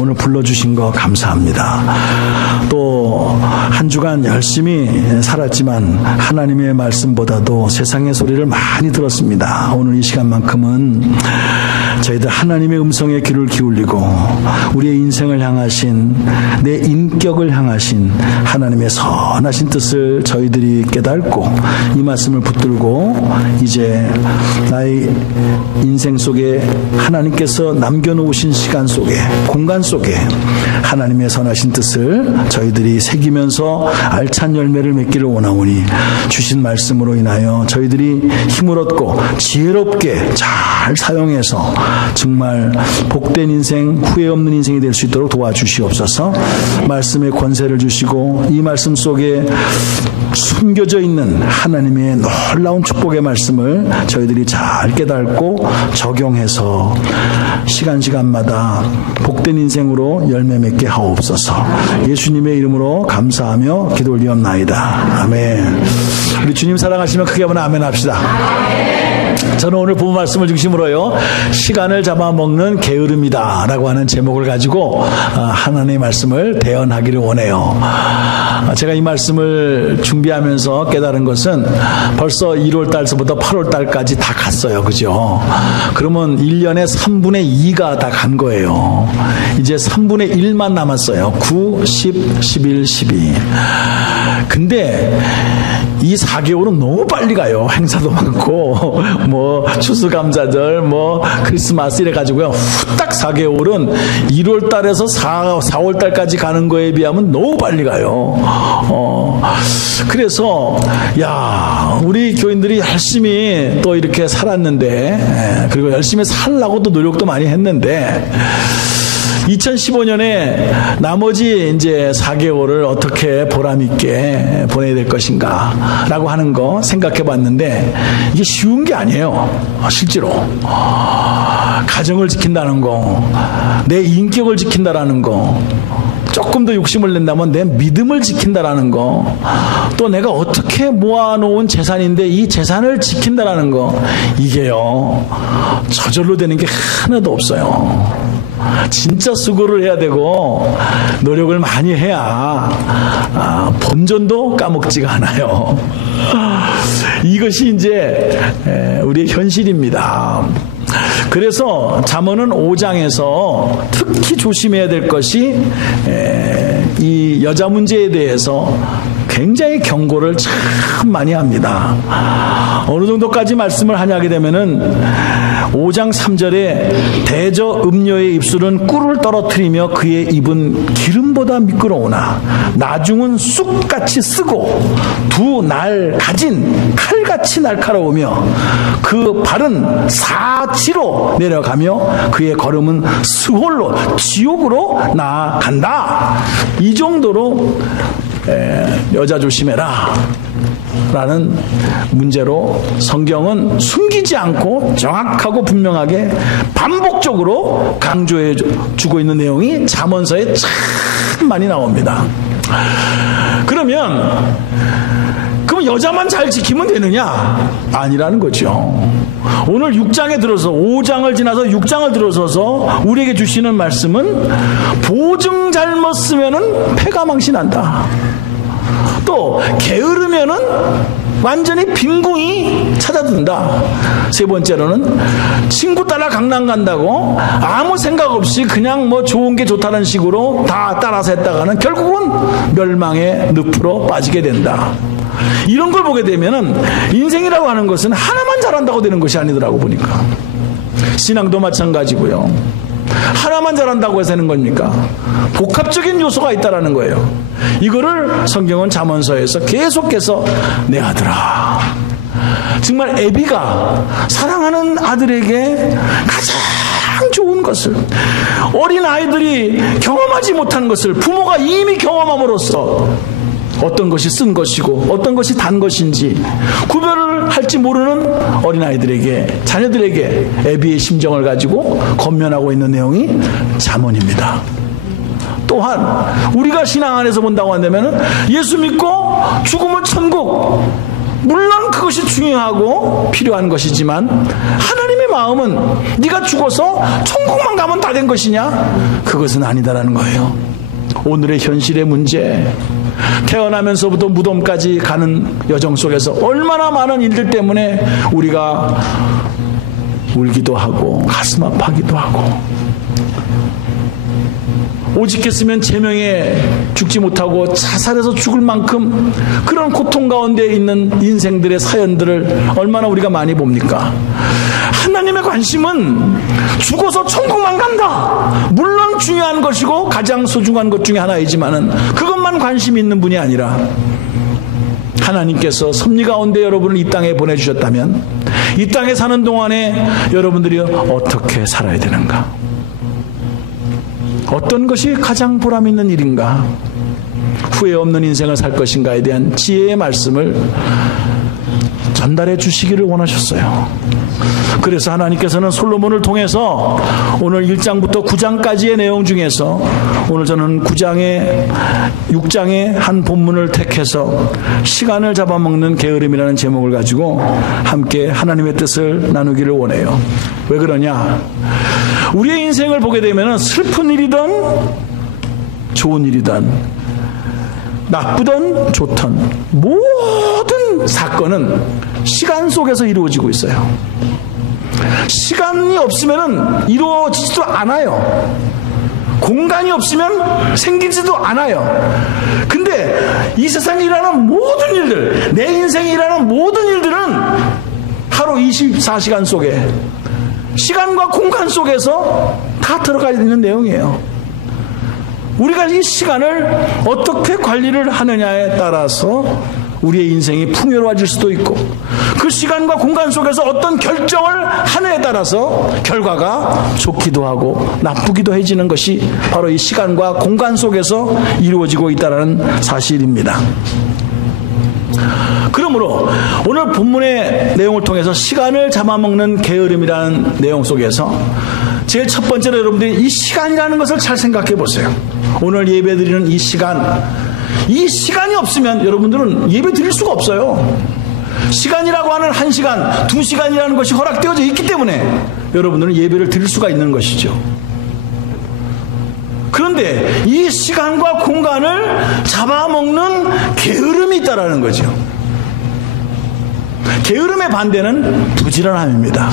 오늘 불러주신 거 감사합니다. 또 한 주간 열심히 살았지만 하나님의 말씀보다도 세상의 소리를 많이 들었습니다. 오늘 이 시간만큼은 저희들 하나님의 음성에 귀를 기울이고 우리의 인생을 향하신, 내 인격을 향하신 하나님의 선하신 뜻을 저희들이 깨닫고 이 말씀을 붙들고 이제 나의 인생 속에 하나님께서 남겨놓으신 시간 속에, 공간 속에 하나님의 선하신 뜻을 저희들이 새기면서 알찬 열매를 맺기를 원하오니 주신 말씀으로 인하여 저희들이 힘을 얻고 지혜롭게 잘 사용해서 정말 복된 인생, 후회 없는 인생이 될 수 있도록 도와주시옵소서. 말씀의 권세를 주시고 이 말씀 속에 숨겨져 있는 하나님의 놀라운 축복의 말씀을 저희들이 잘 깨닫고 적용해서 시간마다 복된 인생으로 열매 맺게 하옵소서. 예수님의 이름으로 감사하며 기도 올리옵나이다. 아멘. 우리 주님 사랑하시면 크게 한번 아멘 합시다. 저는 오늘 본 말씀을 중심으로요, 시간을 잡아먹는 게으름이다 라고 하는 제목을 가지고 하나님의 말씀을 대언하기를 원해요. 제가 이 말씀을 준비하면서 깨달은 것은 벌써 1월달서부터 8월달까지 다 갔어요. 그죠? 그러면 1년에 3분의 2가 다 간 거예요. 이제 3분의 1만 남았어요. 9, 10, 11, 12. 근데 이 4개월은 너무 빨리 가요. 행사도 많고 뭐 추수감사절, 뭐 크리스마스 이래가지고요, 후딱 4개월은 1월달에서 4월달까지 가는 거에 비하면 너무 빨리 가요. 그래서 우리 교인들이 열심히 또 이렇게 살았는데, 그리고 열심히 살라고 또 노력도 많이 했는데 2015년에 나머지 이제 4개월을 어떻게 보람있게 보내야 될 것인가 라고 하는 거 생각해 봤는데 이게 쉬운 게 아니에요. 실제로 가정을 지킨다는 거, 내 인격을 지킨다라는 거, 조금 더 욕심을 낸다면 내 믿음을 지킨다라는 거, 또 내가 어떻게 모아놓은 재산인데 이 재산을 지킨다라는 거, 이게요 저절로 되는 게 하나도 없어요. 진짜 수고를 해야 되고 노력을 많이 해야 본전도 까먹지가 않아요. 이것이 이제 우리의 현실입니다. 그래서 잠언은 5장에서 특히 조심해야 될 것이 이 여자 문제에 대해서 굉장히 경고를 참 많이 합니다. 어느 정도까지 말씀을 하냐게 되면은 5장 3절에 대저 음녀의 입술은 꿀을 떨어뜨리며 그의 입은 기름보다 미끄러우나 나중은 쑥같이 쓰고 두 날 가진 칼같이 날카로우며 그 발은 사지로 내려가며 그의 걸음은 스홀로 지옥으로 나아간다. 이 정도로 여자 조심해라 라는 문제로 성경은 숨기지 않고 정확하고 분명하게 반복적으로 강조해 주고 있는 내용이 잠언서에 참 많이 나옵니다. 그럼 여자만 잘 지키면 되느냐? 아니라는 거죠. 오늘 6장에 들어서 5장을 지나서 6장을 들어서서 우리에게 주시는 말씀은 보증 잘못 쓰면은 패가 망신한다. 또 게으르면은 완전히 빈궁이 찾아든다. 세 번째로는 친구 따라 강남 간다고 아무 생각 없이 그냥 뭐 좋은 게 좋다는 식으로 다 따라서 했다가는 결국은 멸망의 늪으로 빠지게 된다. 이런 걸 보게 되면은 인생이라고 하는 것은 하나만 잘한다고 되는 것이 아니더라고 보니까. 신앙도 마찬가지고요. 하나만 잘한다고 해서 되는 겁니까? 복합적인 요소가 있다라는 거예요. 이거를 성경은 잠언서에서 계속해서 내 아들아, 정말 애비가 사랑하는 아들에게 가장 좋은 것을, 어린 아이들이 경험하지 못한 것을 부모가 이미 경험함으로써 어떤 것이 쓴 것이고 어떤 것이 단 것인지 구별을 할지 모르는 어린아이들에게, 자녀들에게 애비의 심정을 가지고 권면하고 있는 내용이 잠언입니다. 또한 우리가 신앙 안에서 본다고 한다면 예수 믿고 죽으면 천국, 물론 그것이 중요하고 필요한 것이지만 하나님의 마음은 네가 죽어서 천국만 가면 다 된 것이냐? 그것은 아니다라는 거예요. 오늘의 현실의 문제, 태어나면서부터 무덤까지 가는 여정 속에서 얼마나 많은 일들 때문에 우리가 울기도 하고 가슴 아파하기도 하고, 오직했으면 제명에 죽지 못하고 자살해서 죽을 만큼 그런 고통 가운데 있는 인생들의 사연들을 얼마나 우리가 많이 봅니까? 하나님의 관심은 죽어서 천국만 간다, 물론 중요한 것이고 가장 소중한 것 중에 하나이지만은 그것만 관심이 있는 분이 아니라, 하나님께서 섭리 가운데 여러분을 이 땅에 보내주셨다면 이 땅에 사는 동안에 여러분들이 어떻게 살아야 되는가, 어떤 것이 가장 보람 있는 일인가, 후회 없는 인생을 살 것인가에 대한 지혜의 말씀을 전달해 주시기를 원하셨어요. 그래서 하나님께서는 솔로몬을 통해서 오늘 1장부터 9장까지의 내용 중에서 오늘 저는 6장의 한 본문을 택해서 시간을 잡아먹는 게으름이라는 제목을 가지고 함께 하나님의 뜻을 나누기를 원해요. 왜 그러냐? 우리의 인생을 보게 되면 슬픈 일이든 좋은 일이든 나쁘든 좋든 모든 사건은 시간 속에서 이루어지고 있어요. 시간이 없으면 이루어지지도 않아요. 공간이 없으면 생기지도 않아요. 근데 이 세상에 일어나는 모든 일들, 내 인생에 일어나는 모든 일들은 하루 24시간 속에 시간과 공간 속에서 다 들어가 있는 내용이에요. 우리가 이 시간을 어떻게 관리를 하느냐에 따라서 우리의 인생이 풍요로워질 수도 있고, 그 시간과 공간 속에서 어떤 결정을 하느냐에 따라서 결과가 좋기도 하고 나쁘기도 해지는 것이 바로 이 시간과 공간 속에서 이루어지고 있다는 사실입니다. 그러므로 오늘 본문의 내용을 통해서 시간을 잡아먹는 게으름이라는 내용 속에서 제일 첫 번째로 여러분들이 이 시간이라는 것을 잘 생각해 보세요. 오늘 예배드리는 이 시간이 없으면 여러분들은 예배 드릴 수가 없어요. 시간이라고 하는 1시간, 2시간이라는 것이 허락되어져 있기 때문에 여러분들은 예배를 드릴 수가 있는 것이죠. 그런데 이 시간과 공간을 잡아먹는 게으름이 있다라는 거죠. 게으름의 반대는 부지런함입니다.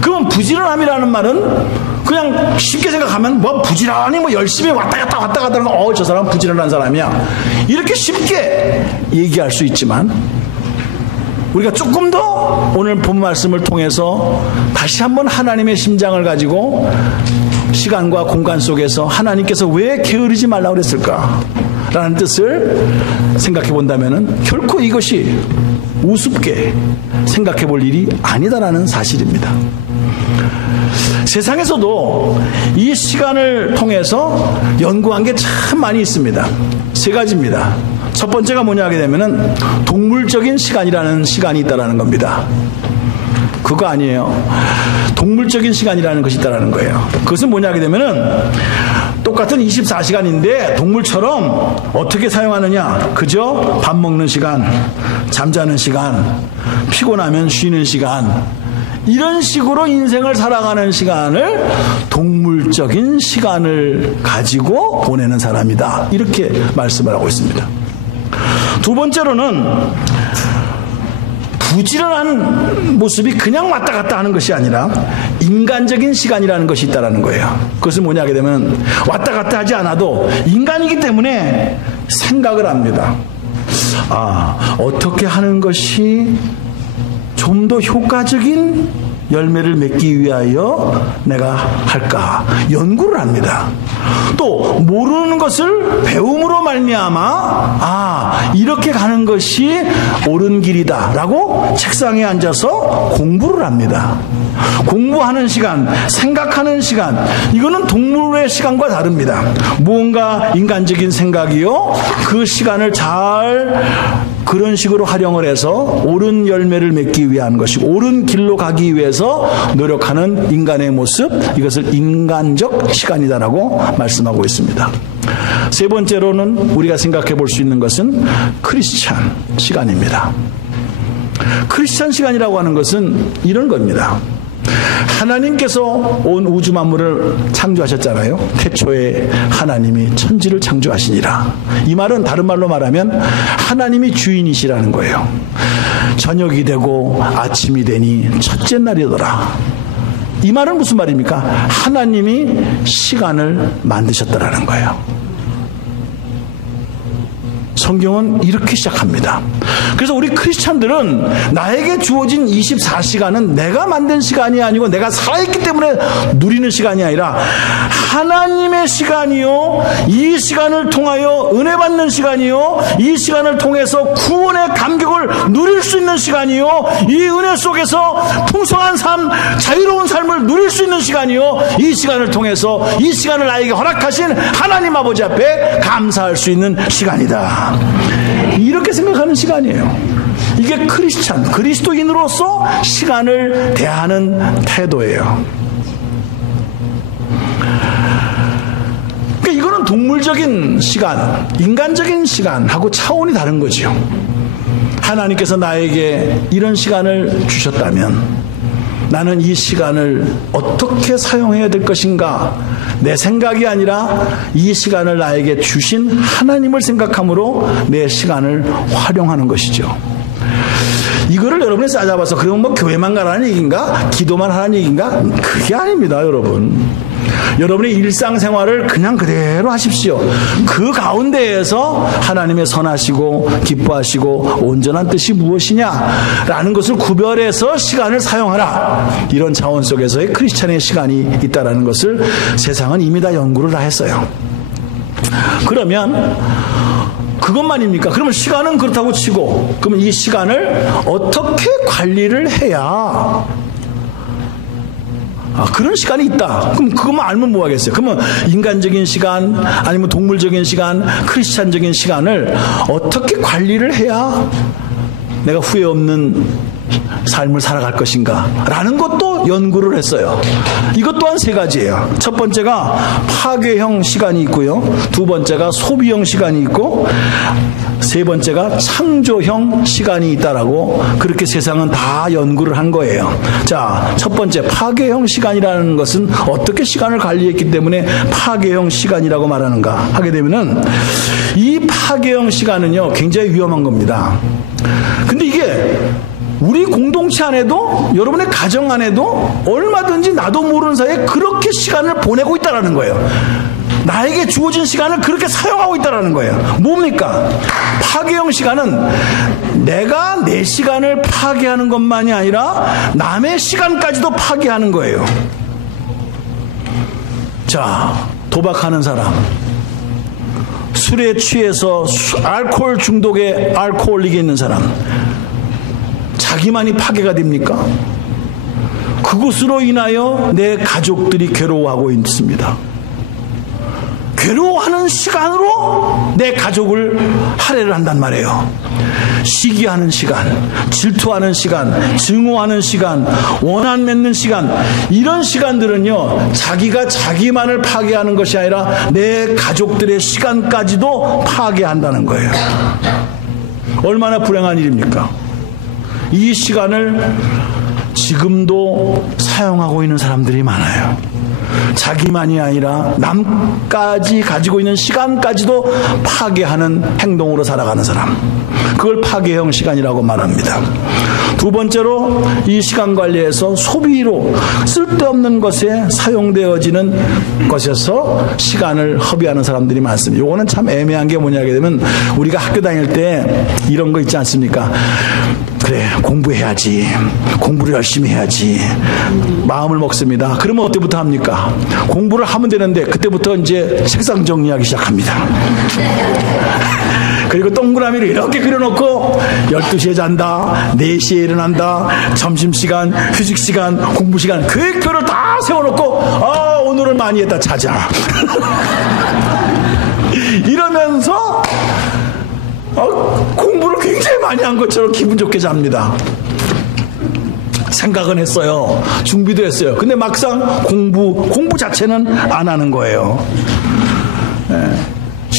그럼 부지런함이라는 말은 그냥 쉽게 생각하면 부지런히 열심히 왔다 갔다 하는 저 사람 부지런한 사람이야, 이렇게 쉽게 얘기할 수 있지만, 우리가 조금 더 오늘 본 말씀을 통해서 다시 한번 하나님의 심장을 가지고 시간과 공간 속에서 하나님께서 왜 게으르지 말라고 그랬을까 라는 뜻을 생각해 본다면 결코 이것이 우습게 생각해 볼 일이 아니다라는 사실입니다. 세상에서도 이 시간을 통해서 연구한 게 참 많이 있습니다. 3가지입니다. 첫 번째가 뭐냐 하게 되면은 동물적인 시간이라는 시간이 있다라는 겁니다. 그거 아니에요. 동물적인 시간이라는 것이 있다라는 거예요. 그것은 뭐냐 하게 되면은 똑같은 24시간인데 동물처럼 어떻게 사용하느냐? 그저 밥 먹는 시간, 잠자는 시간, 피곤하면 쉬는 시간, 이런 식으로 인생을 살아가는 시간을 동물적인 시간을 가지고 보내는 사람이다, 이렇게 말씀을 하고 있습니다. 두 번째로는 부지런한 모습이 그냥 왔다 갔다 하는 것이 아니라 인간적인 시간이라는 것이 있다는 거예요. 그것은 뭐냐 하게 되면 왔다 갔다 하지 않아도 인간이기 때문에 생각을 합니다. 어떻게 하는 것이 좀 더 효과적인 열매를 맺기 위하여 내가 할까 연구를 합니다. 또 모르는 것을 배움으로 말미암아 이렇게 가는 것이 옳은 길이다 라고 책상에 앉아서 공부를 합니다. 공부하는 시간, 생각하는 시간, 이거는 동물의 시간과 다릅니다. 무언가 인간적인 생각이요, 그 시간을 잘 그런 식으로 활용을 해서 옳은 열매를 맺기 위한 것이고 옳은 길로 가기 위해서 노력하는 인간의 모습, 이것을 인간적 시간이다라고 말씀하고 있습니다. 세 번째로는 우리가 생각해 볼 수 있는 것은 크리스찬 시간입니다. 크리스찬 시간이라고 하는 것은 이런 겁니다. 하나님께서 온 우주 만물을 창조하셨잖아요. 태초에 하나님이 천지를 창조하시니라. 이 말은 다른 말로 말하면 하나님이 주인이시라는 거예요. 저녁이 되고 아침이 되니 첫째 날이더라. 이 말은 무슨 말입니까? 하나님이 시간을 만드셨다라는 거예요. 성경은 이렇게 시작합니다. 그래서 우리 크리스찬들은 나에게 주어진 24시간은 내가 만든 시간이 아니고 내가 살아있기 때문에 누리는 시간이 아니라 하나님의 시간이요, 이 시간을 통하여 은혜 받는 시간이요, 이 시간을 통해서 구원의 감격을 누릴 수 있는 시간이요, 이 은혜 속에서 풍성한 삶, 자유로운 삶을 누릴 수 있는 시간이요, 이 시간을 통해서 이 시간을 나에게 허락하신 하나님 아버지 앞에 감사할 수 있는 시간이다. 이렇게 생각하는 시간이에요. 이게 크리스찬, 그리스도인으로서 시간을 대하는 태도예요. 그러니까 이거는 동물적인 시간, 인간적인 시간하고 차원이 다른 거죠. 하나님께서 나에게 이런 시간을 주셨다면 나는 이 시간을 어떻게 사용해야 될 것인가? 내 생각이 아니라 이 시간을 나에게 주신 하나님을 생각함으로 내 시간을 활용하는 것이죠. 이거를 여러분이 싸잡아서 그러면 뭐 교회만 가라는 얘기인가? 기도만 하라는 얘기인가? 그게 아닙니다, 여러분. 여러분의 일상생활을 그냥 그대로 하십시오. 그 가운데에서 하나님의 선하시고 기뻐하시고 온전한 뜻이 무엇이냐라는 것을 구별해서 시간을 사용하라. 이런 차원 속에서의 크리스찬의 시간이 있다는 것을 세상은 이미 다 연구를 다 했어요. 그러면 그것만입니까? 그러면 시간은 그렇다고 치고, 그러면 이 시간을 어떻게 관리를 해야 그런 시간이 있다. 그럼 그것만 알면 뭐 하겠어요? 그러면 인간적인 시간, 아니면 동물적인 시간, 크리스찬적인 시간을 어떻게 관리를 해야 내가 후회 없는 삶을 살아갈 것인가? 라는 것도 연구를 했어요. 이것 또한 세 가지예요. 첫 번째가 파괴형 시간이 있고요. 두 번째가 소비형 시간이 있고, 세 번째가 창조형 시간이 있다라고 그렇게 세상은 다 연구를 한 거예요. 자, 첫 번째 파괴형 시간이라는 것은 어떻게 시간을 관리했기 때문에 파괴형 시간이라고 말하는가 하게 되면은 이 파괴형 시간은요 굉장히 위험한 겁니다. 근데 이게 우리 공동체 안에도, 여러분의 가정 안에도 얼마든지 나도 모르는 사이에 그렇게 시간을 보내고 있다는 거예요. 나에게 주어진 시간을 그렇게 사용하고 있다는 거예요. 뭡니까? 파괴형 시간은 내가 내 시간을 파괴하는 것만이 아니라 남의 시간까지도 파괴하는 거예요. 자, 도박하는 사람, 술에 취해서 알코올 중독에 알코올릭에 있는 사람, 자기만이 파괴가 됩니까? 그것으로 인하여 내 가족들이 괴로워하고 있습니다. 괴로워하는 시간으로 내 가족을 할애를 한단 말이에요. 시기하는 시간, 질투하는 시간, 증오하는 시간, 원한 맺는 시간, 이런 시간들은요 자기가 자기만을 파괴하는 것이 아니라 내 가족들의 시간까지도 파괴한다는 거예요. 얼마나 불행한 일입니까? 이 시간을 지금도 사용하고 있는 사람들이 많아요. 자기만이 아니라 남까지 가지고 있는 시간까지도 파괴하는 행동으로 살아가는 사람, 그걸 파괴형 시간이라고 말합니다. 두 번째로 이 시간 관리에서 소비로 쓸데없는 것에 사용되어지는 것에서 시간을 허비하는 사람들이 많습니다. 이거는 참 애매한 게 뭐냐 하게 되면 우리가 학교 다닐 때 이런 거 있지 않습니까? 그래, 공부해야지, 공부를 열심히 해야지 마음을 먹습니다. 그러면 어때부터 합니까? 공부를 하면 되는데 그때부터 이제 책상 정리하기 시작합니다. 그리고 동그라미를 이렇게 그려놓고 12시에 잔다, 4시에 일어난다, 점심시간, 휴식시간, 공부시간, 계획표를 다 세워놓고 오늘은 많이 했다, 자자. 이러면서 공부를 굉장히 많이 한 것처럼 기분 좋게 잡니다. 생각은 했어요. 준비도 했어요. 근데 막상 공부 자체는 안 하는 거예요.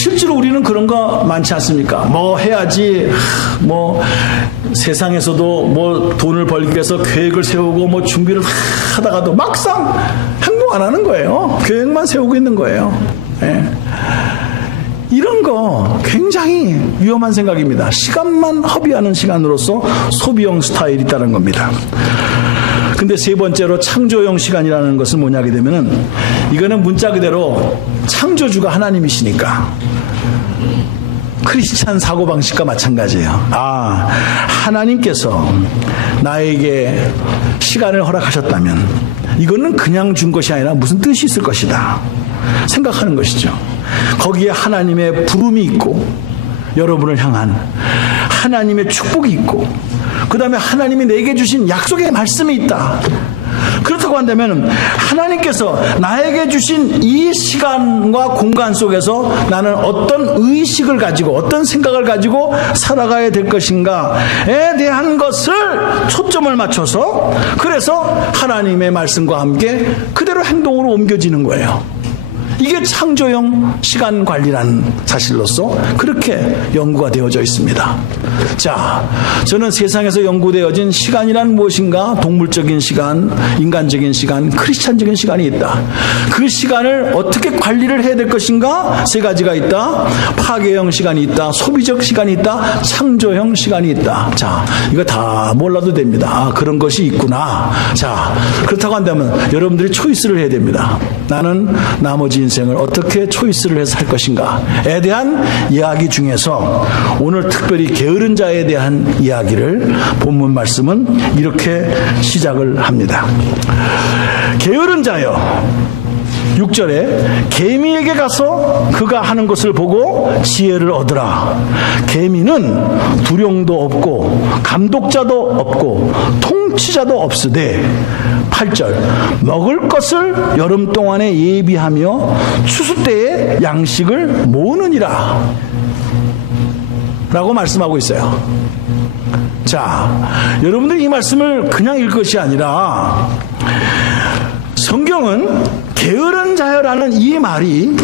실제로 우리는 그런 거 많지 않습니까? 뭐 해야지, 뭐 세상에서도 뭐 돈을 벌기 위해서 계획을 세우고 뭐 준비를 하다가도 막상 행동 안 하는 거예요. 계획만 세우고 있는 거예요. 예. 이런 거 굉장히 위험한 생각입니다. 시간만 허비하는 시간으로서 소비형 스타일이 있다는 겁니다. 근데 세 번째로 창조형 시간이라는 것은 뭐냐 하게 되면은 이거는 문자 그대로 창조주가 하나님이시니까 크리스찬 사고방식과 마찬가지예요. 아, 하나님께서 나에게 시간을 허락하셨다면 이거는 그냥 준 것이 아니라 무슨 뜻이 있을 것이다 생각하는 것이죠. 거기에 하나님의 부름이 있고 여러분을 향한 하나님의 축복이 있고 그 다음에 하나님이 내게 주신 약속의 말씀이 있다. 그렇다고 한다면 하나님께서 나에게 주신 이 시간과 공간 속에서 나는 어떤 의식을 가지고 어떤 생각을 가지고 살아가야 될 것인가에 대한 것을 초점을 맞춰서 그래서 하나님의 말씀과 함께 그대로 행동으로 옮겨지는 거예요. 이게 창조형 시간 관리라는 사실로서 그렇게 연구가 되어져 있습니다. 자, 저는 세상에서 연구되어진 시간이란 무엇인가? 동물적인 시간, 인간적인 시간, 크리스찬적인 시간이 있다. 그 시간을 어떻게 관리를 해야 될 것인가? 세 가지가 있다. 파괴형 시간이 있다. 소비적 시간이 있다. 창조형 시간이 있다. 자, 이거 다 몰라도 됩니다. 아, 그런 것이 있구나. 자, 그렇다고 한다면 여러분들이 초이스를 해야 됩니다. 나는 나머지 인생을 어떻게 초이스를 해서 할 것인가에 대한 이야기 중에서 오늘 특별히 게으른 자에 대한 이야기를 본문 말씀은 이렇게 시작을 합니다. 게으른 자여 6절에 개미에게 가서 그가 하는 것을 보고 지혜를 얻으라. 개미는 두령도 없고 감독자도 없고 통치자도 없으되 8절 먹을 것을 여름 동안에 예비하며 추수 때에 양식을 모으느니라 라고 말씀하고 있어요. 자, 여러분들이 이 말씀을 그냥 읽을 것이 아니라 성경은 게으른 자여라는 이 말이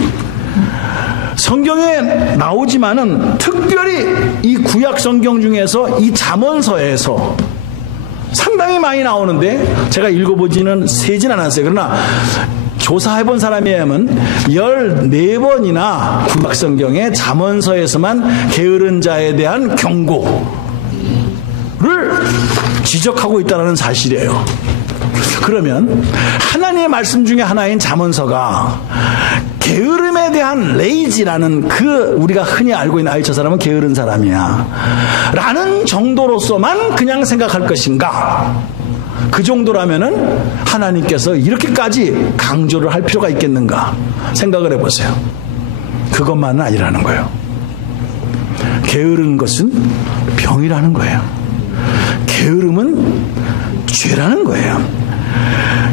성경에 나오지만은 특별히 이 구약 성경 중에서 이 잠언서에서 상당히 많이 나오는데 제가 읽어보지는 세진 않았어요. 그러나 조사해본 사람에 의하면 14번이나 구약 성경의 잠언서에서만 게으른 자에 대한 경고를 지적하고 있다는 사실이에요. 그러면 하나님의 말씀 중에 하나인 잠언서가 게으름에 대한 레이지라는 그 우리가 흔히 알고 있는 저 사람은 게으른 사람이야 라는 정도로서만 그냥 생각할 것인가? 그 정도라면은 하나님께서 이렇게까지 강조를 할 필요가 있겠는가 생각을 해보세요. 그것만은 아니라는 거예요. 게으른 것은 병이라는 거예요. 게으름은 죄라는 거예요.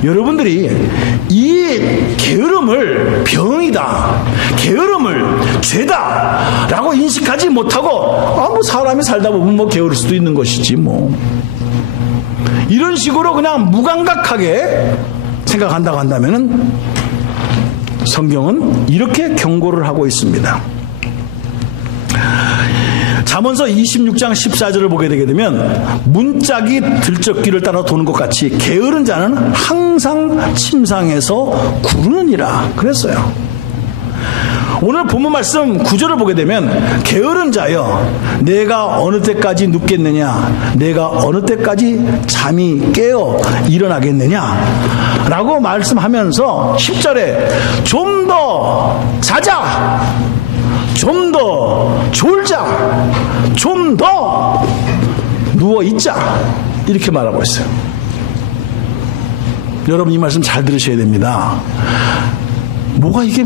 여러분들이 이 게으름을 병이다, 게으름을 죄다 라고 인식하지 못하고 뭐 사람이 살다 보면 뭐 게으를 수도 있는 것이지 뭐 이런 식으로 그냥 무감각하게 생각한다고 한다면은 성경은 이렇게 경고를 하고 있습니다. 잠언서 26장 14절을 보게 되게 되면 문짝이 들적기를 따라 도는 것 같이 게으른 자는 항상 침상에서 구르느니라 그랬어요. 오늘 본문 말씀 9절을 보게 되면 게으른 자여 내가 어느 때까지 눕겠느냐 내가 어느 때까지 잠이 깨어 일어나겠느냐 라고 말씀하면서 10절에 좀 더 자자 좀 더 졸자 좀 더 누워있자 이렇게 말하고 있어요. 여러분 이 말씀 잘 들으셔야 됩니다. 뭐가 이게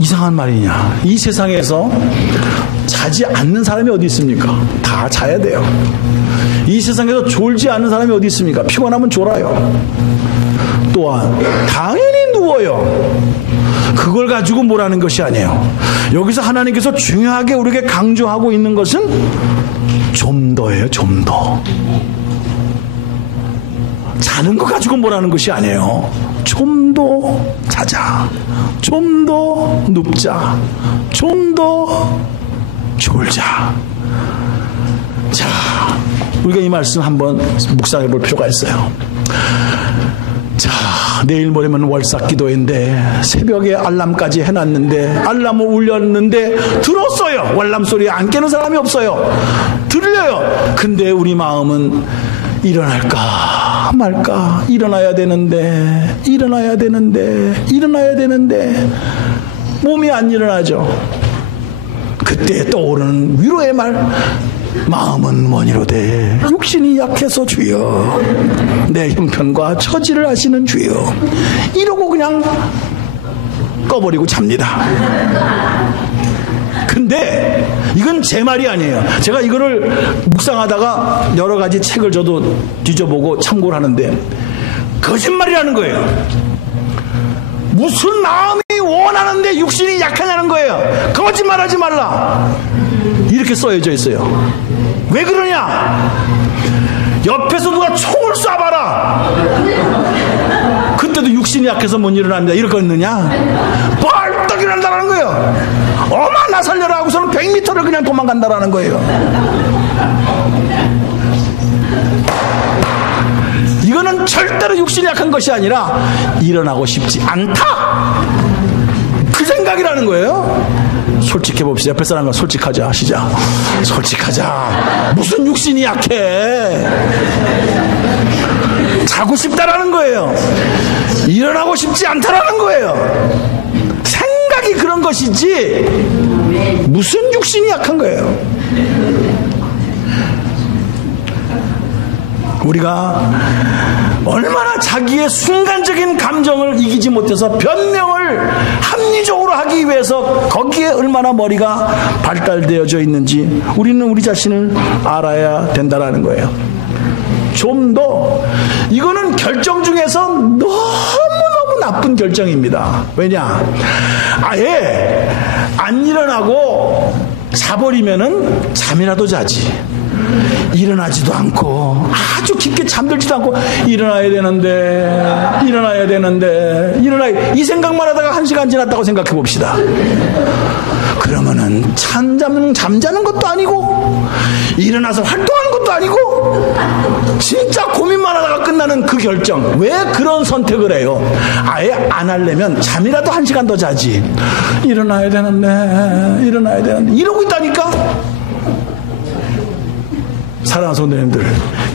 이상한 말이냐. 이 세상에서 자지 않는 사람이 어디 있습니까? 다 자야 돼요. 이 세상에서 졸지 않는 사람이 어디 있습니까? 피곤하면 졸아요. 또한 당연히 누워요. 그걸 가지고 뭐라는 것이 아니에요. 여기서 하나님께서 중요하게 우리에게 강조하고 있는 것은 좀 더예요. 좀 더. 자는 거 가지고 뭐라는 것이 아니에요. 좀 더 자자, 좀 더 눕자, 좀 더 졸자. 자, 우리가 이 말씀 한번 묵상해 볼 필요가 있어요. 자, 내일 모레면 월삭 기도인데 새벽에 알람까지 해놨는데 알람을 울렸는데 들었어요. 월남 소리에 안 깨는 사람이 없어요. 들려요. 근데 우리 마음은 일어날까 말까, 일어나야 되는데 몸이 안 일어나죠. 그때 떠오르는 위로의 말, 마음은 뭐니로되 육신이 약해서 주여 내 형편과 처지를 아시는 주여, 이러고 그냥 꺼버리고 잡니다. 근데 이건 제 말이 아니에요. 제가 이거를 묵상하다가 여러 가지 책을 저도 뒤져보고 참고를 하는데 거짓말이라는 거예요. 무슨 마음이 원하는데 육신이 약하냐는 거예요. 거짓말하지 말라, 이렇게 써져 있어요. 왜 그러냐? 옆에서 누가 총을 쏴봐라. 그때도 육신이 약해서 못 일어납니다. 이럴 거 있느냐? 벌떡 일어난다는 거예요. 어마 나 살려라 하고서는 100m를 그냥 도망간다라는 거예요. 이거는 절대로 육신이 약한 것이 아니라 일어나고 싶지 않다, 그 생각이라는 거예요. 솔직해 봅시다. 옆에 사람과 솔직하자. 시작. 솔직하자. 무슨 육신이 약해? 자고 싶다라는 거예요. 일어나고 싶지 않다라는 거예요. 생각이 그런 것이지 무슨 육신이 약한 거예요. 우리가 얼마나 자기의 순간적인 감정을 이기지 못해서 변명을 합리적으로 하기 위해서 거기에 얼마나 머리가 발달되어져 있는지 우리는 우리 자신을 알아야 된다는 거예요. 좀 더, 이거는 결정 중에서 너무너무 나쁜 결정입니다. 왜냐? 아예 안 일어나고 자버리면은 잠이라도 자지, 일어나지도 않고 아주 깊게 잠들지도 않고 일어나야 되는데 이 생각만 하다가 1시간 지났다고 생각해 봅시다. 그러면은 잠자는 것도 아니고 일어나서 활동하는 것도 아니고 진짜 고민만 하다가 끝나는 그 결정. 왜 그런 선택을 해요? 아예 안 하려면 잠이라도 1시간 더 자지, 일어나야 되는데 이러고 있다니까. 사랑하는 성도님들,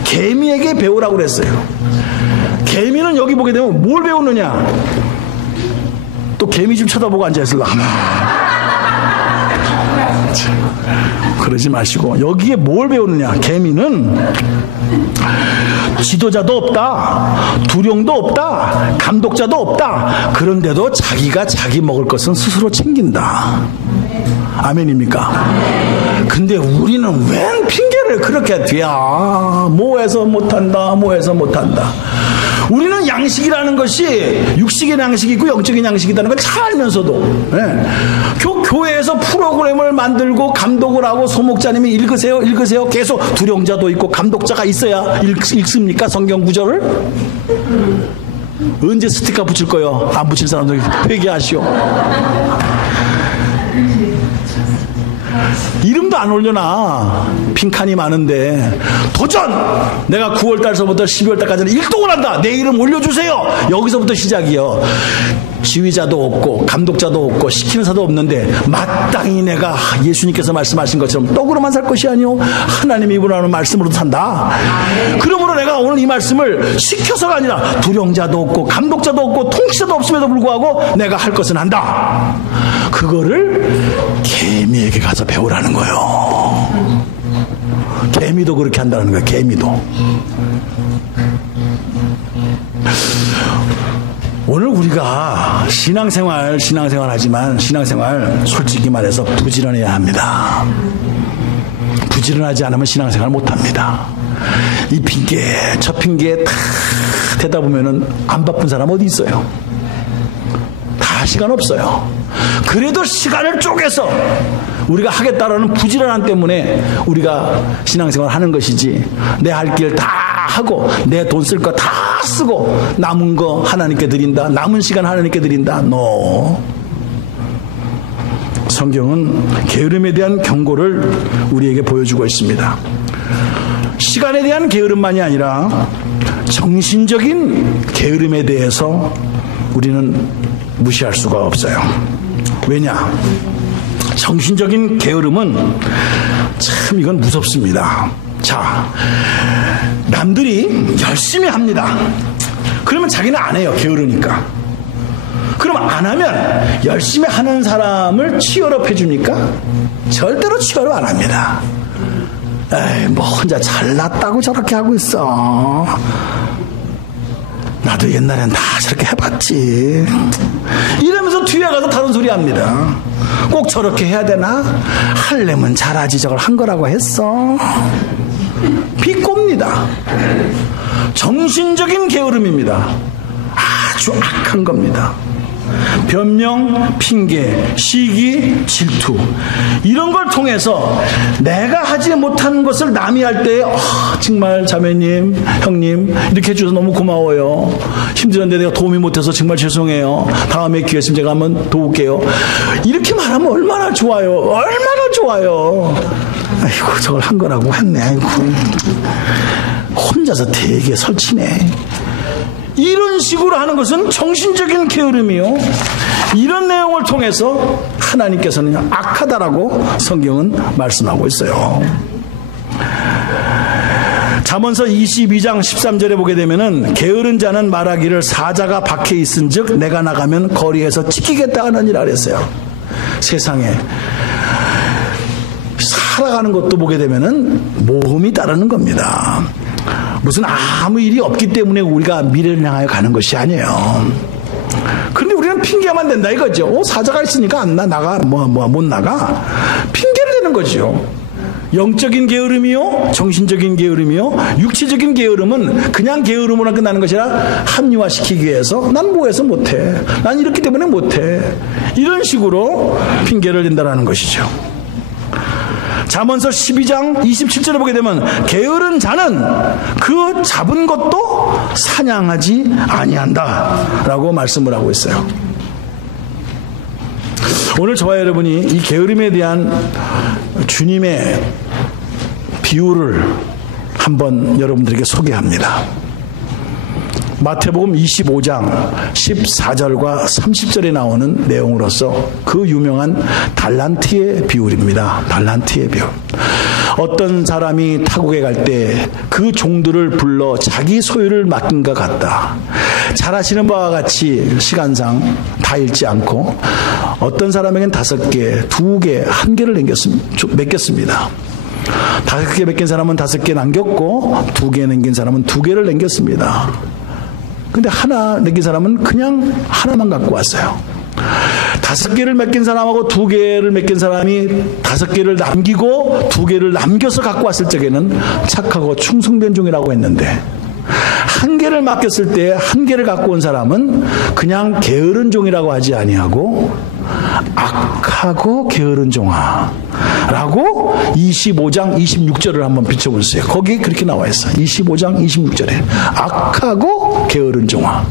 개미에게 배우라고 그랬어요. 개미는 여기 보게 되면 뭘 배우느냐? 또 개미 좀 쳐다보고 앉아있을라. 그러지 마시고 여기에 뭘 배우느냐? 개미는 지도자도 없다, 두령도 없다, 감독자도 없다. 그런데도 자기가 자기 먹을 것은 스스로 챙긴다. 아멘입니까? 근데 우리는 웬 핑계를 그렇게 대야? 뭐해서 못한다. 우리는 양식이라는 것이 육식의 양식이 있고 영적인 양식이 있다는 걸 잘 알면서도 교회에서 프로그램을 만들고 감독을 하고 소목자님이 읽으세요 계속 두령자도 있고 감독자가 있어야 읽습니까? 성경 구절을? 언제 스티커 붙일 거요? 안 붙일 사람들 회개하시오. 이름도 안 올려놔. 빈칸이 많은데 도전! 내가 9월달서부터 12월달까지는 1등을 한다. 내 이름 올려주세요. 여기서부터 시작이요. 지휘자도 없고 감독자도 없고 시키는 사도 없는데 마땅히 내가 예수님께서 말씀하신 것처럼 떡으로만 살 것이 아니오 하나님이 입으로 하는 말씀으로 산다. 그러므로 내가 오늘 이 말씀을 시켜서가 아니라 두령자도 없고 감독자도 없고 통치자도 없음에도 불구하고 내가 할 것은 한다. 그거를 개미에게 가서 배우라는 거예요. 개미도 그렇게 한다는 거예요. 개미도. 오늘 우리가 신앙생활 하지만 신앙생활 솔직히 말해서 부지런해야 합니다. 부지런하지 않으면 신앙생활 못합니다. 이 핑계 저 핑계에 다 대다 보면은 안 바쁜 사람 어디 있어요? 다 시간 없어요. 그래도 시간을 쪼개서 우리가 하겠다라는 부지런함 때문에 우리가 신앙생활 하는 것이지, 내 할 길 다 하고 내 돈 쓸 거 다 쓰고 남은 거 하나님께 드린다. 남은 시간 하나님께 드린다. No. 성경은 게으름에 대한 경고를 우리에게 보여주고 있습니다. 시간에 대한 게으름만이 아니라 정신적인 게으름에 대해서 우리는 무시할 수가 없어요. 왜냐? 정신적인 게으름은 참 이건 무섭습니다. 자, 남들이 열심히 합니다. 그러면 자기는 안 해요. 게으르니까. 그럼 안 하면 열심히 하는 사람을 치열업 해줍니까? 절대로 치열업 안 합니다. 에이, 뭐 혼자 잘났다고 저렇게 하고 있어. 나도 옛날엔 다 저렇게 해봤지. 이러면서 뒤에 가서 다른 소리 합니다. 꼭 저렇게 해야 되나? 하려면 잘하지, 저걸 한 거라고 했어. 비꼬입니다. 정신적인 게으름입니다. 아주 악한 겁니다. 변명, 핑계, 시기, 질투, 이런 걸 통해서 내가 하지 못한 것을 남이 할 때 정말 자매님, 형님 이렇게 해주셔서 너무 고마워요. 힘들었는데 내가 도움이 못해서 정말 죄송해요. 다음에 기회 있으면 제가 한번 도울게요. 이렇게 말하면 얼마나 좋아요. 얼마나 좋아요. 아이고, 저걸 한 거라고 했네. 아이고, 혼자서 되게 설치네. 이런 식으로 하는 것은 정신적인 게으름이요. 이런 내용을 통해서 하나님께서는 악하다라고 성경은 말씀하고 있어요. 잠언서 22장 13절에 보게 되면은 게으른 자는 말하기를 사자가 밖에 있은즉 내가 나가면 거리에서 찢기겠다 하느니라 그랬어요. 세상에 살아가는 것도 보게 되면은 모험이 따르는 겁니다. 무슨 아무 일이 없기 때문에 우리가 미래를 향하여 가는 것이 아니에요. 그런데 우리는 핑계하면 된다 이거죠. 사자가 있으니까 안 나가, 못 나가. 핑계를 대는 거죠. 영적인 게으름이요, 정신적인 게으름이요, 육체적인 게으름은 그냥 게으름으로 끝나는 것이 아니라 합리화시키기 위해서 난 뭐해서 못해, 난 이렇기 때문에 못해, 이런 식으로 핑계를 댄다는 것이죠. 잠언서 12장 27절에 보게 되면 게으른 자는 그 잡은 것도 사냥하지 아니한다 라고 말씀을 하고 있어요. 오늘 저와 여러분이 이 게으름에 대한 주님의 비유를 한번 여러분들에게 소개합니다. 마태복음 25장 14절과 30절에 나오는 내용으로서 그 유명한 달란트의 비율입니다. 달란트의 비율. 어떤 사람이 타국에 갈 때 그 종들을 불러 자기 소유를 맡긴 것 같다. 잘 아시는 바와 같이 시간상 다 읽지 않고 어떤 사람에겐 5개, 2개, 1개를 맡겼습니다. 5개 맡긴 사람은 5개 남겼고 2개 남긴 사람은 2개를 남겼습니다. 근데 하나 맡긴 사람은 그냥 하나만 갖고 왔어요. 5개를 맡긴 사람하고 2개를 맡긴 사람이 5개를 남기고 2개를 남겨서 갖고 왔을 적에는 착하고 충성된 종이라고 했는데 1개를 맡겼을 때 1개를 갖고 온 사람은 그냥 게으른 종이라고 하지 아니하고 악하고 게으른 종아 라고 25장 26절을 한번 비춰보세요. 거기 그렇게 나와 있어. 25장 26절에 악하고 게으른 종아.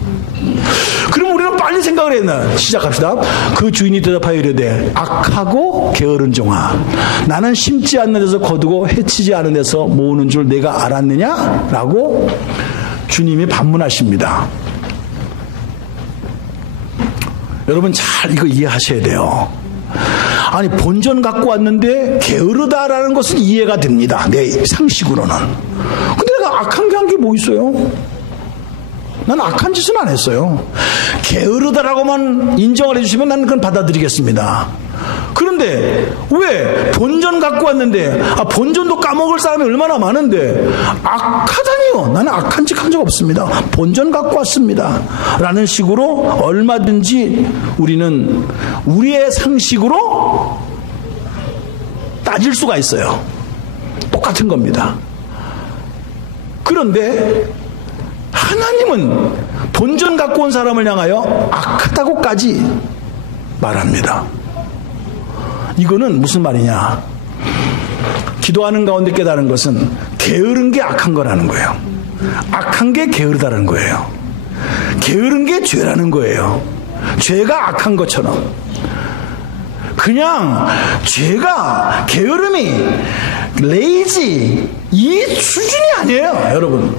그럼 우리는 빨리 생각을 했나? 시작합시다. 그 주인이 대답하여 이르되 악하고 게으른 종아, 나는 심지 않는 데서 거두고 해치지 않은 데서 모으는 줄 내가 알았느냐? 라고 주님이 반문하십니다. 여러분 잘 이거 이해하셔야 돼요. 아니, 본전 갖고 왔는데 게으르다라는 것은 이해가 됩니다. 내 상식으로는. 근데 내가 악한 게 한 게 뭐 있어요? 난 악한 짓은 안 했어요. 게으르다라고만 인정을 해주시면 나는 그건 받아들이겠습니다. 그런데 왜 본전 갖고 왔는데 본전도 까먹을 사람이 얼마나 많은데 악하다니요? 나는 악한 짓 한 적 없습니다. 본전 갖고 왔습니다 라는 식으로 얼마든지 우리는 우리의 상식으로 따질 수가 있어요. 똑같은 겁니다. 그런데 하나님은 본전 갖고 온 사람을 향하여 악하다고까지 말합니다. 이거는 무슨 말이냐? 기도하는 가운데 깨달은 것은 게으른 게 악한 거라는 거예요. 악한 게 게으르다는 거예요. 게으른 게 죄라는 거예요. 죄가 악한 것처럼. 그냥 죄가, 게으름이, 레이지, 이 수준이 아니에요, 여러분.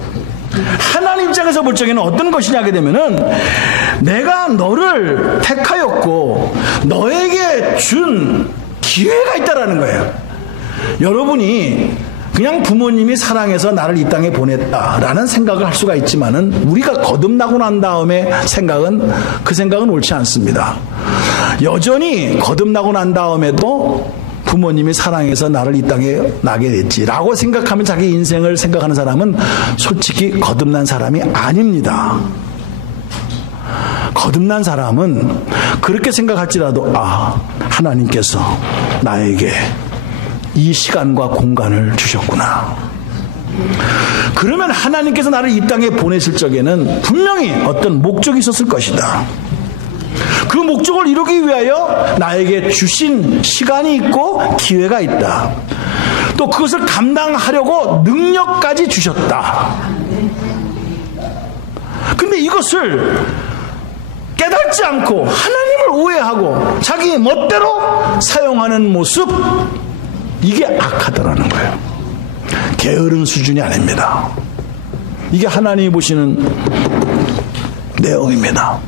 하나님 입장에서 볼 적에는 어떤 것이냐 하게 되면은, 내가 너를 택하였고 너에게 준 기회가 있다라는 거예요. 여러분이 그냥 부모님이 사랑해서 나를 이 땅에 보냈다라는 생각을 할 수가 있지만은, 우리가 거듭나고 난 다음에 그 생각은 옳지 않습니다. 여전히 거듭나고 난 다음에도 부모님이 사랑해서 나를 이 땅에 나게 됐지라고 생각하면 자기 인생을 생각하는 사람은 솔직히 거듭난 사람이 아닙니다. 거듭난 사람은 그렇게 생각할지라도, 하나님께서 나에게 이 시간과 공간을 주셨구나. 그러면 하나님께서 나를 이 땅에 보내실 적에는 분명히 어떤 목적이 있었을 것이다. 그 목적을 이루기 위하여 나에게 주신 시간이 있고 기회가 있다. 또 그것을 감당하려고 능력까지 주셨다. 근데 이것을 깨닫지 않고 하나님을 오해하고 자기 멋대로 사용하는 모습, 이게 악하다라는 거예요. 게으른 수준이 아닙니다. 이게 하나님이 보시는 내용입니다.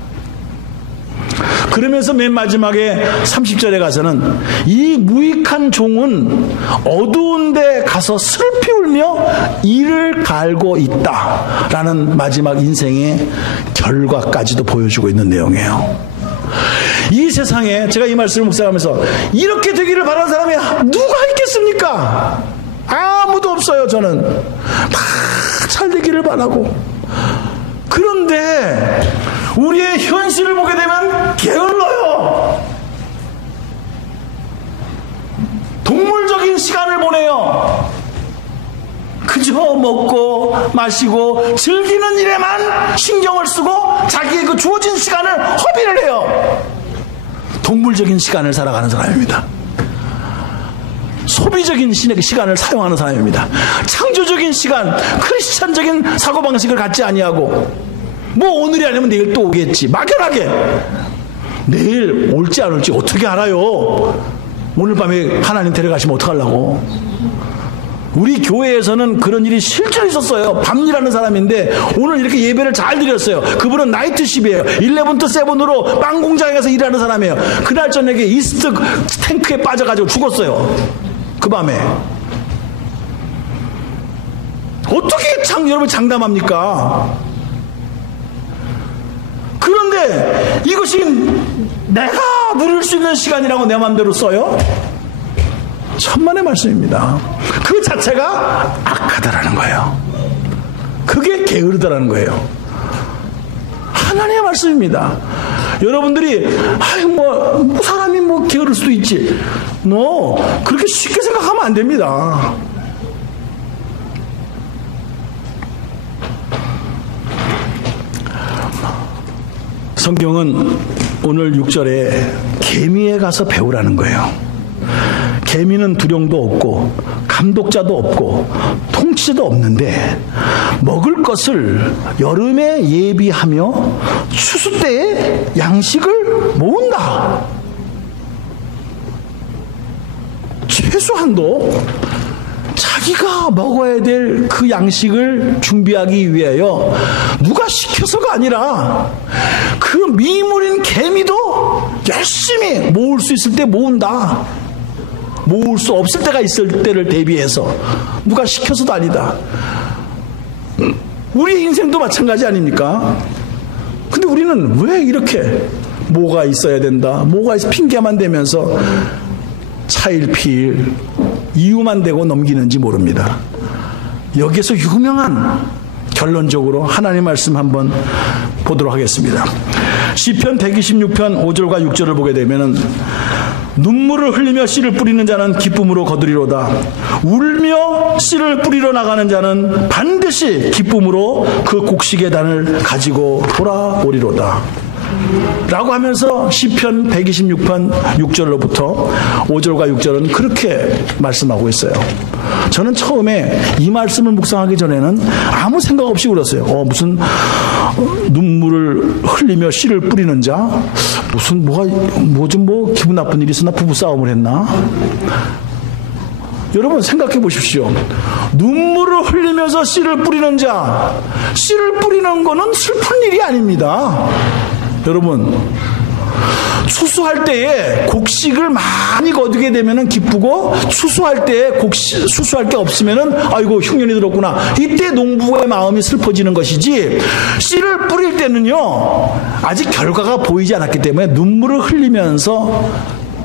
그러면서 맨 마지막에 30절에 가서는, 이 무익한 종은 어두운 데 가서 슬피 울며 이를 갈고 있다라는 마지막 인생의 결과까지도 보여주고 있는 내용이에요. 이 세상에, 제가 이 말씀을 묵상하면서 이렇게 되기를 바라는 사람이 누가 있겠습니까? 아무도 없어요. 저는 다 잘 되기를 바라고. 그런데 우리의 현실을 보게 되면 게을러요. 동물적인 시간을 보내요. 그저 먹고 마시고 즐기는 일에만 신경을 쓰고 자기의 그 주어진 시간을 허비를 해요. 동물적인 시간을 살아가는 사람입니다. 소비적인 시간을 사용하는 사람입니다. 창조적인 시간, 크리스찬적인 사고방식을 갖지 아니하고, 뭐 오늘이 아니면 내일 또 오겠지, 막연하게. 내일 올지 안 올지 어떻게 알아요? 오늘 밤에 하나님 데려가시면 어떡하려고. 우리 교회에서는 그런 일이 실제로 있었어요. 밤일하는 사람인데 오늘 이렇게 예배를 잘 드렸어요. 그분은 나이트십이에요. 11 to 7으로 빵 공장에 가서 일하는 사람이에요. 그날 저녁에 이스트 탱크에 빠져가지고 죽었어요. 그 밤에. 어떻게 여러분 장담합니까? 그런데 이것이 내가 누릴 수 있는 시간이라고 내 마음대로 써요? 천만의 말씀입니다. 그 자체가 악하다라는 거예요. 그게 게으르다라는 거예요. 하나님의 말씀입니다. 여러분들이 사람이 게으를 수도 있지. 그렇게 쉽게 생각하면 안 됩니다. 성경은 오늘 6절에 개미에 가서 배우라는 거예요. 개미는 두령도 없고 감독자도 없고 통치자도 없는데 먹을 것을 여름에 예비하며 추수 때에 양식을 모은다. 최소한도 자기가 먹어야 될 그 양식을 준비하기 위하여 누가 시켜서가 아니라 그 미물인 개미도 열심히 모을 수 있을 때 모은다. 모을 수 없을 때가 있을 때를 대비해서 누가 시켜서도 아니다. 우리 인생도 마찬가지 아닙니까? 근데 우리는 왜 이렇게 뭐가 있어야 된다, 뭐가 있어 핑계만 대면서 차일피일 이유만 대고 넘기는지 모릅니다. 여기에서 유명한 결론적으로 하나님 말씀 한번 보도록 하겠습니다. 시편 126편 5절과 6절을 보게 되면은, 눈물을 흘리며 씨를 뿌리는 자는 기쁨으로 거두리로다. 울며 씨를 뿌리러 나가는 자는 반드시 기쁨으로 그 곡식의 단을 가지고 돌아오리로다. 라고 하면서 시편 126편 6절로부터 5절과 6절은 그렇게 말씀하고 있어요. 저는 처음에 이 말씀을 묵상하기 전에는 아무 생각 없이 울었어요. 무슨 눈물을 흘리며 씨를 뿌리는 자, 무슨 뭐 기분 나쁜 일이 있었나, 부부 싸움을 했나. 여러분 생각해 보십시오. 눈물을 흘리면서 씨를 뿌리는 자, 씨를 뿌리는 거는 슬픈 일이 아닙니다. 여러분, 추수할 때에 곡식을 많이 거두게 되면은 기쁘고, 추수할 때에 추수할 게 없으면은 아이고 흉년이 들었구나, 이때 농부의 마음이 슬퍼지는 것이지, 씨를 뿌릴 때는요 아직 결과가 보이지 않았기 때문에 눈물을 흘리면서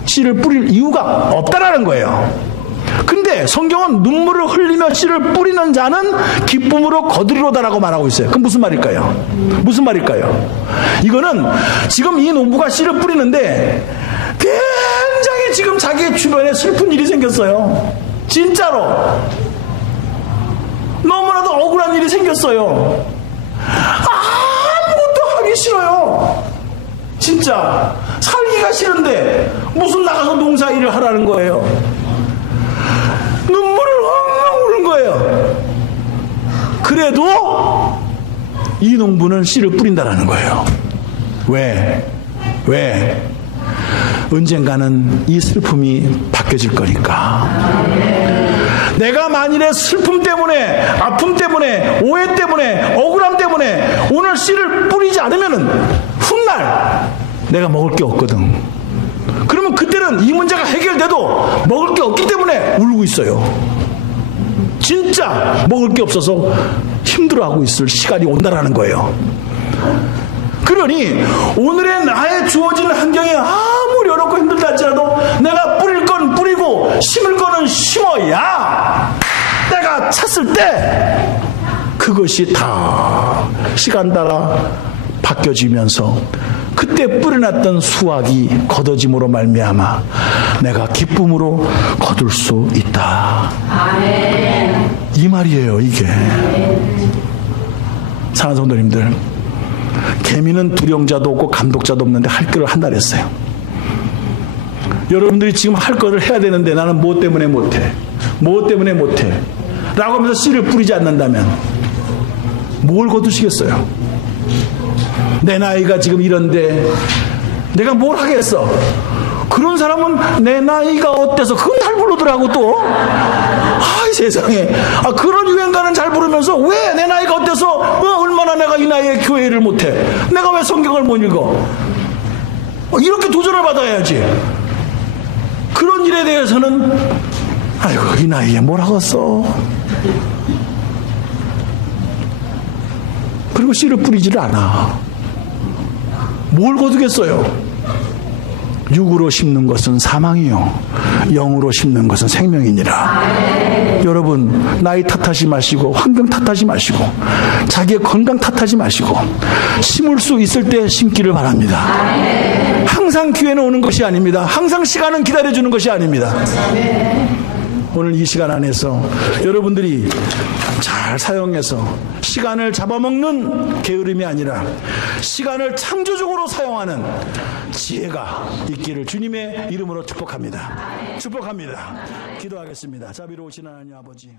씨를 뿌릴 이유가 없다라는 거예요. 근데 성경은 눈물을 흘리며 씨를 뿌리는 자는 기쁨으로 거두리로다라고 말하고 있어요. 그럼 무슨 말일까요? 무슨 말일까요? 이거는 지금 이 농부가 씨를 뿌리는데 굉장히 지금 자기 주변에 슬픈 일이 생겼어요. 진짜로 너무나도 억울한 일이 생겼어요. 아무것도 하기 싫어요. 진짜 살기가 싫은데 무슨 나가서 농사일을 하라는 거예요. 눈물을 엉엉 우는 거예요. 그래도 이 농부는 씨를 뿌린다라는 거예요. 왜? 언젠가는 이 슬픔이 바뀌어질 거니까. 내가 만일에 슬픔 때문에, 아픔 때문에, 오해 때문에, 억울함 때문에 오늘 씨를 뿌리지 않으면은 훗날 내가 먹을 게 없거든. 그러면 그때는 이 문제가 해결돼도 먹을 게 없기 때문에 울고 있어요. 진짜 먹을 게 없어서 힘들어하고 있을 시간이 온다라는 거예요. 그러니 오늘의 나의 주어진 환경이 아무리 어렵고 힘들다 할지라도 내가 뿌릴 건 뿌리고 심을 거는 심어야 내가 찼을 때 그것이 다 시간 따라 바뀌어지면서 그때 뿌려놨던 수확이 거둬짐으로 말미암아 내가 기쁨으로 거둘 수 있다. 아멘. 이 말이에요, 이게. 사랑하는 성도님들, 개미는 두령자도 없고 감독자도 없는데 할 거를 한다 그랬어요. 여러분들이 지금 할 거를 해야 되는데 나는 뭐 때문에 못해? 라고 하면서 씨를 뿌리지 않는다면 뭘 거두시겠어요? 내 나이가 지금 이런데 내가 뭘 하겠어? 그런 사람은 내 나이가 어때서 그건 잘 부르더라고 또. 아이 세상에. 그런 유행가는 잘 부르면서 왜 내 나이가 어때서 얼마나 내가 이 나이에 교회를 못해? 내가 왜 성경을 못 읽어? 이렇게 도전을 받아야지. 그런 일에 대해서는 아이고 이 나이에 뭘 하겠어? 그리고 씨를 뿌리지를 않아. 뭘 거두겠어요? 육으로 심는 것은 사망이요 영으로 심는 것은 생명이니라. 여러분 나이 탓하지 마시고 환경 탓하지 마시고 자기의 건강 탓하지 마시고 심을 수 있을 때 심기를 바랍니다. 항상 기회는 오는 것이 아닙니다. 항상 시간은 기다려주는 것이 아닙니다. 오늘 이 시간 안에서 여러분들이 잘 사용해서 시간을 잡아먹는 게으름이 아니라 시간을 창조적으로 사용하는 지혜가 있기를 주님의 이름으로 축복합니다. 기도하겠습니다. 자비로우신 하나님 아버지,